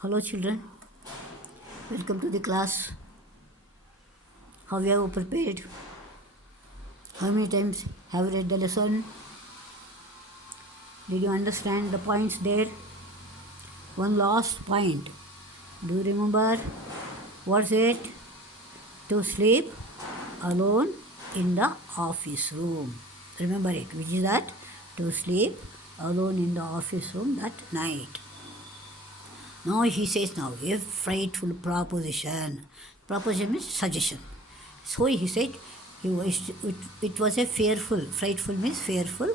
Hello children, welcome to the class. How you have prepared? How many times have you read the lesson? Did you understand the points there? One last point. Do you remember? What's it? To sleep alone in the office room. Remember it. Which is that? To sleep alone in the office room that night. Now he says now a frightful proposition. Proposition means suggestion. So he said it was a fearful. Frightful means fearful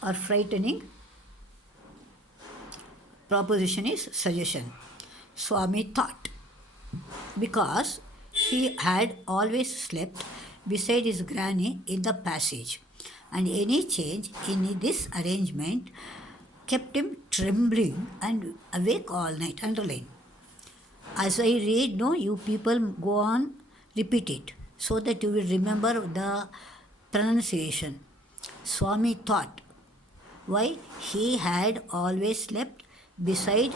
or frightening. Proposition is suggestion. Swami thought because he had always slept beside his granny in the passage, and any change in this arrangement kept him trembling and awake all night. Underline. As I read, no, you people go on, repeat it so that you will remember the pronunciation. Swami thought. Why? He had always slept beside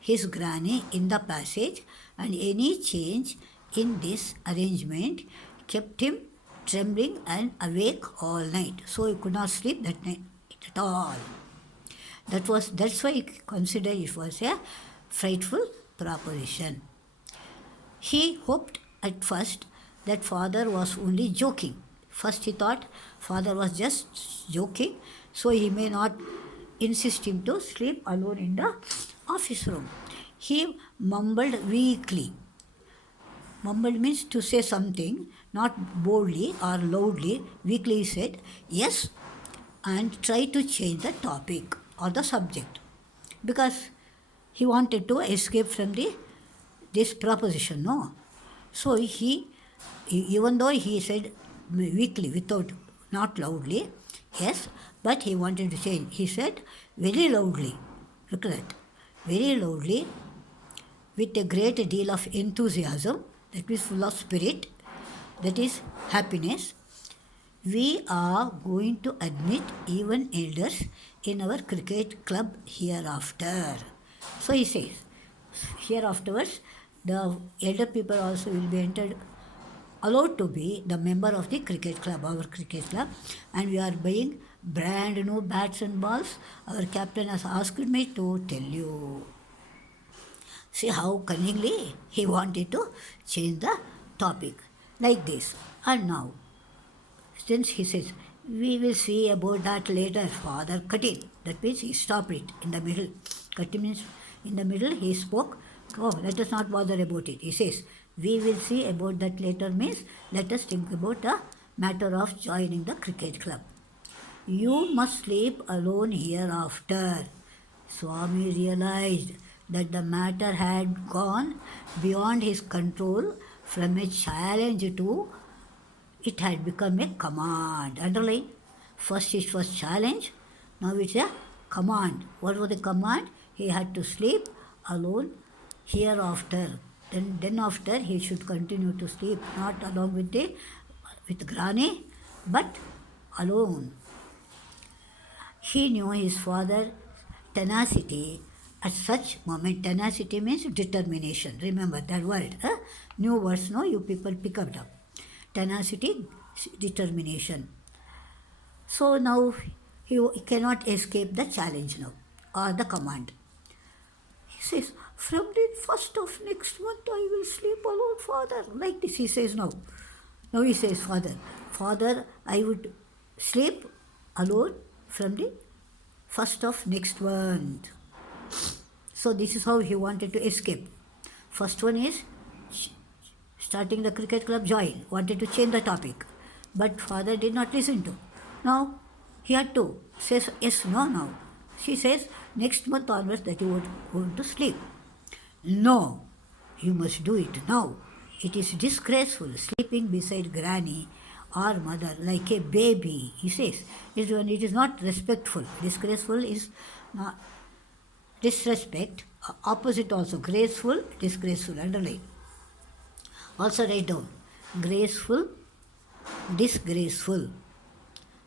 his granny in the passage, and any change in this arrangement kept him trembling and awake all night. So he could not sleep that night at all. That's why he considered it was a frightful proposition. He hoped at first that father was only joking. First he thought father was just joking, so he may not insist him to sleep alone in the office room. He mumbled weakly. Mumbled means to say something, not boldly or loudly. Weakly he said, yes, and tried to change the topic or the subject because he wanted to escape from this proposition, no? So even though he said weakly, without, not loudly, yes, but he wanted to change. He said very loudly, look at that, very loudly, with a great deal of enthusiasm, that is full of spirit, that is happiness. We are going to admit even elders in our cricket club hereafter. So he says, hereafterwards, the elder people also will be allowed to be the member of the cricket club, our cricket club, and we are buying brand new bats and balls. Our captain has asked me to tell you. See how cunningly he wanted to change the topic like this. And now, since he says, we will see about that later, father cut it. That means he stopped it in the middle. Cut means in the middle he spoke. Oh, let us not bother about it. He says, we will see about that later means let us think about the matter of joining the cricket club. You must sleep alone hereafter. Swami realized that the matter had gone beyond his control. From a challenge to it had become a command. Underline. First it was challenge, now it's a command. What was the command? He had to sleep alone hereafter. Then after he should continue to sleep, not along with granny, but alone. He knew his father's tenacity at such moment. Tenacity means determination. Remember that word. New words, no? You people pick up. Tenacity, determination. So now he cannot escape the challenge now or the command. He says, from the first of next month I will sleep alone, father. Like this he says now. Now he says, father, I would sleep alone from the first of next month. So this is how he wanted to escape. First one is starting the cricket club, join, wanted to change the topic. But father did not listen to. Now he had to say yes, no, now. She says next month onwards that you would go to sleep. No, you must do it now. It is disgraceful sleeping beside granny or mother like a baby, he says. It is not respectful. Disgraceful is not disrespect. Opposite also, graceful, disgraceful. Underline. Also write down. Graceful, disgraceful.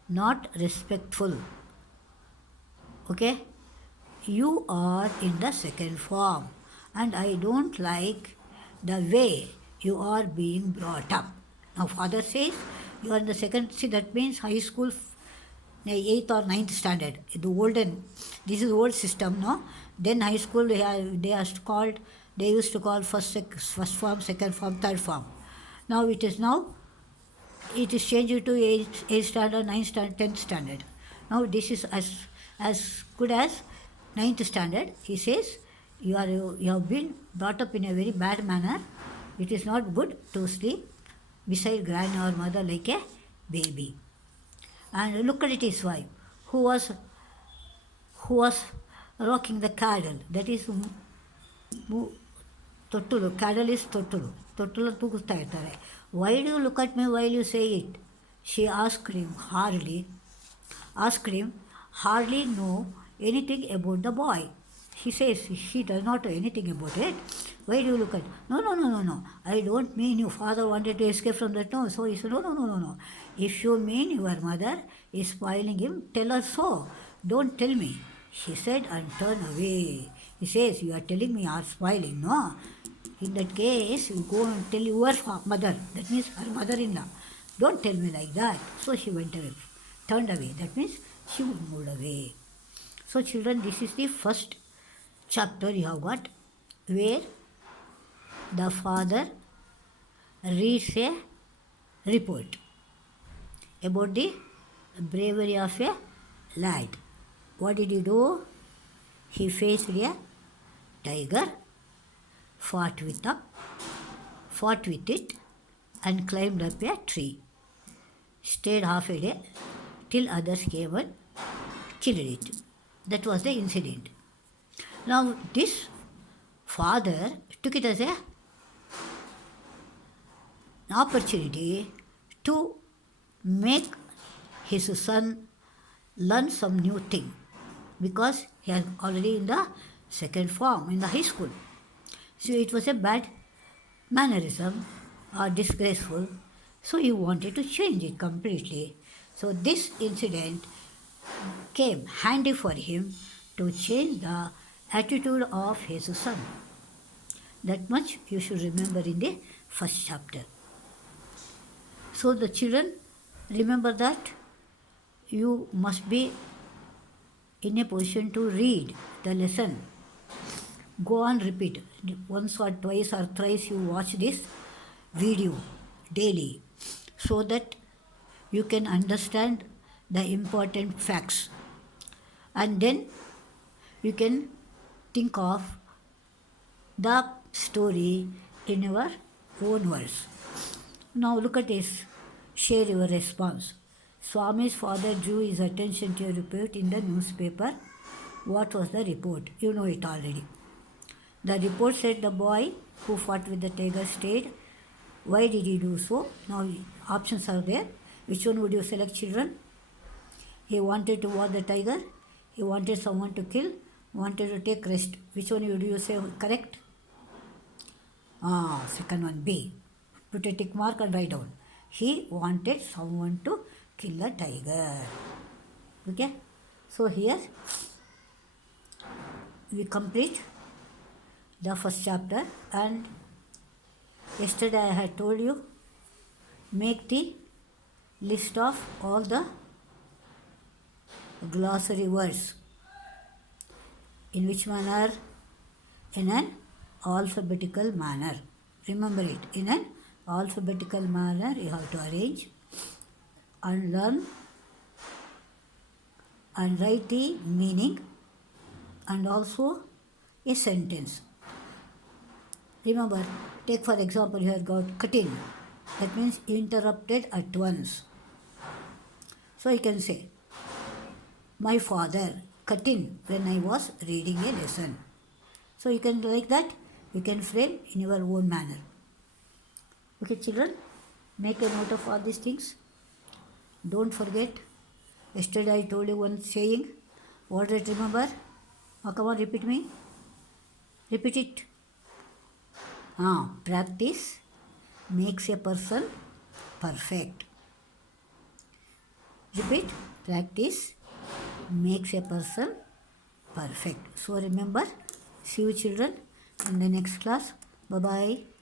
Not respectful. Okay? You are in the second form, and I don't like the way you are being brought up. Now, father says, you are in the second, see, that means high school, 8th or ninth standard. The olden, this is old system, no? Then high school, they used to call first form, second form, third form. Now it is changed to 8th standard, ninth standard, 10th standard. Now this is as good as ninth standard. He says, you have been brought up in a very bad manner. It is not good to sleep beside granny or mother like a baby. And look at his wife, who was rocking the cradle. That is ತೊಟ್ಟಲು, cradle is ತೊಟ್ಟಲು, ತೊಟ್ಟಲು ತೂಗಿಸ್ತಾ ಇರ್ತಾರೆ. Why do you look at me while you say it? She asked him hardly know anything about the boy. He says he does not know anything about it. Why do you look at? No. I don't mean your father wanted to escape from that. No. So he said, no. If you mean your mother is spoiling him, tell her so. Don't tell me. She said and turned away. He says, you are telling me you are spoiling, no? In that case, you go and tell your mother. That means her mother-in-law. Don't tell me like that. So she went away, turned away. That means she moved away. So children, this is the first chapter you have got, where the father reads a report about the bravery of a lad. What did he do? He faced a tiger, fought with it, and climbed up a tree. Stayed half a day till others came and killed it. That was the incident. Now this father took it as an opportunity to make his son learn some new thing, because he is already in the second form in the high school. So it was a bad mannerism or disgraceful. So he wanted to change it completely. So this incident came handy for him to change the attitude of his son. That much you should remember in the first chapter. So the children, remember that you must be in a position to read the lesson. Go on, repeat. Once or twice or thrice you watch this video daily, so that you can understand the important facts. And then you can think of the story in your own words. Now look at this. Share your response. Swami's father drew his attention to a report in the newspaper. What was the report? You know it already. The report said the boy who fought with the tiger stayed. Why did he do so? Now options are there. Which one would you select, children? He wanted to watch the tiger. He wanted someone to kill. Wanted to take rest. Which one would you say correct? Second one, B. Put a tick mark and write down. He wanted someone to kill a tiger. Okay? So here we complete the first chapter, and yesterday I had told you, make the list of all the glossary words. In which manner? In an alphabetical manner. Remember it. In an alphabetical manner you have to arrange and learn and write the meaning and also a sentence. Remember, take for example, you have got cut in. That means interrupted at once. So you can say, my father cut in when I was reading a lesson. So you can like that, you can frame in your own manner. Okay, children, make a note of all these things. Don't forget, yesterday I told you one saying. What did I remember? Come on, repeat me. Repeat it. Practice makes a person perfect. Repeat. Practice makes a person Perfect. So remember, see you children in the next class. Bye bye.